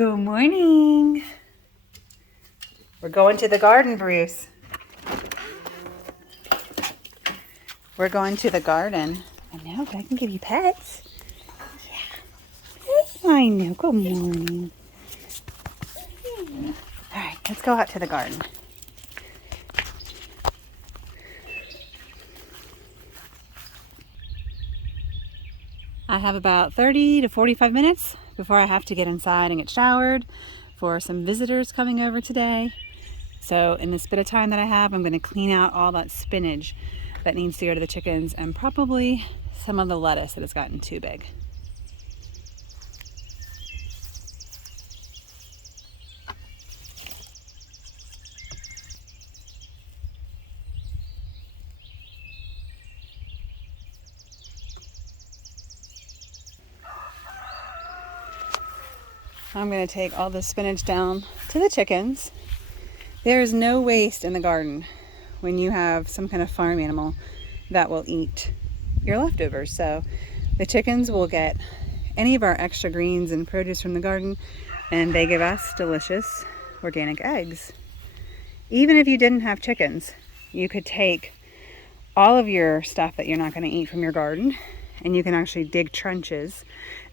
Good morning. We're going to the garden, Bruce. We're going to the garden. I know, but I can give you pets. Yeah. I know. Good morning. All right, let's go out to the garden. I have about 30 to 45 minutes before I have to get inside and get showered for some visitors coming over today. So in this bit of time that I have, I'm going to clean out all that spinach that needs to go to the chickens and probably some of the lettuce that has gotten too big. I'm going to take all the spinach down to the chickens. There is no waste in the garden when you have some kind of farm animal that will eat your leftovers. So the chickens will get any of our extra greens and produce from the garden, and they give us delicious organic eggs. Even if you didn't have chickens, you could take all of your stuff that you're not going to eat from your garden, and you can actually dig trenches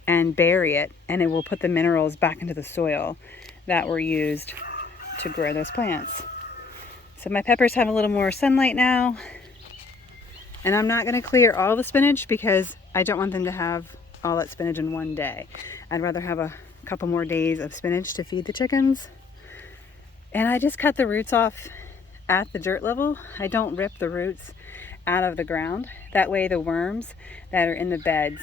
and bury it, and it will put the minerals back into the soil that were used to grow those plants. So my peppers have a little more sunlight now, and I'm not going to clear all the spinach because I don't want them to have all that spinach in one day. I'd rather have a couple more days of spinach to feed the chickens. And I just cut the roots off at the dirt level. I don't rip the roots out of the ground. That way the worms that are in the beds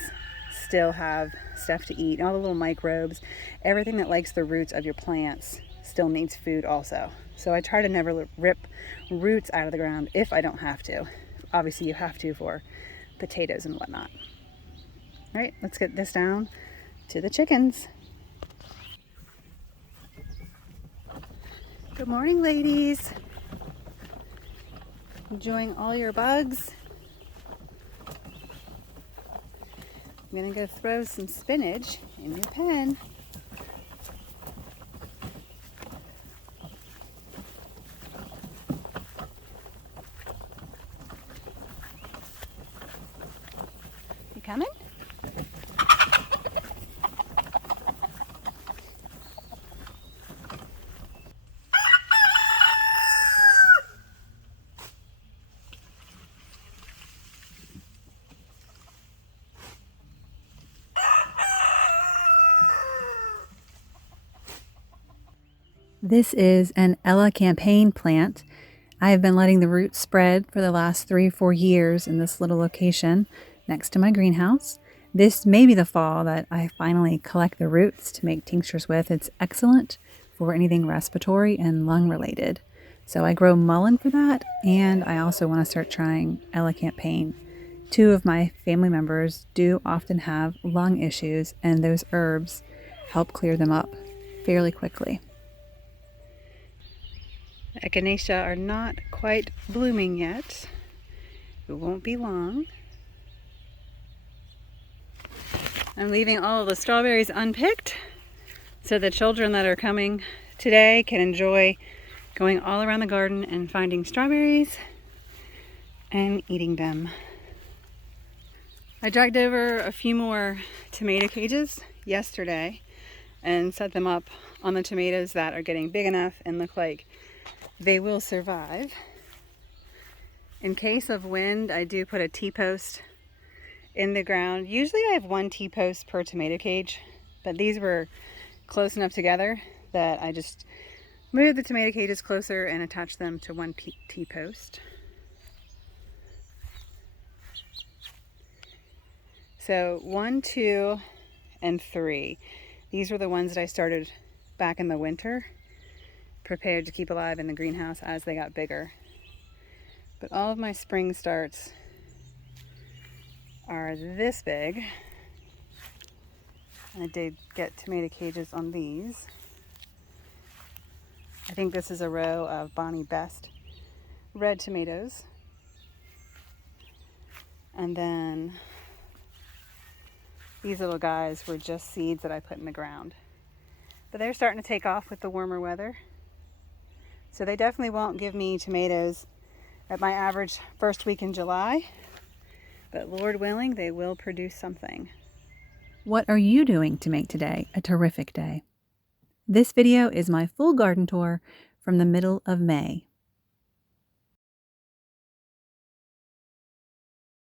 still have stuff to eat. All the little microbes, everything that likes the roots of your plants still needs food also. So I try to never rip roots out of the ground if I don't have to. Obviously you have to for potatoes and whatnot. All right, let's get this down to the chickens. Good morning, ladies. Enjoying all your bugs? I'm gonna go throw some spinach in your pen. You coming? This is an Elecampane plant. I have been letting the roots spread for the last 3 or 4 years in this little location next to my greenhouse. This may be the fall that I finally collect the roots to make tinctures with. It's excellent for anything respiratory and lung related. So I grow mullein for that, and I also want to start trying Elecampane. 2 of my family members do often have lung issues, and those herbs help clear them up fairly quickly. Echinacea are not quite blooming yet. It won't be long. I'm leaving all of the strawberries unpicked so the children that are coming today can enjoy going all around the garden and finding strawberries and eating them. I dragged over a few more tomato cages yesterday and set them up on the tomatoes that are getting big enough and look like they will survive. In case of wind, I do put a T-post in the ground. Usually I have 1 T-post per tomato cage, but these were close enough together that I just moved the tomato cages closer and attached them to 1 T-post. So 1, 2, and 3. These were the ones that I started back in the winter, prepared to keep alive in the greenhouse as they got bigger. But all of my spring starts are this big. I did get tomato cages on these. I think this is a row of Bonnie Best red tomatoes. And then these little guys were just seeds that I put in the ground. But they're starting to take off with the warmer weather. So they definitely won't give me tomatoes at my average first week in July. But Lord willing, they will produce something. What are you doing to make today a terrific day? This video is my full garden tour from the middle of May.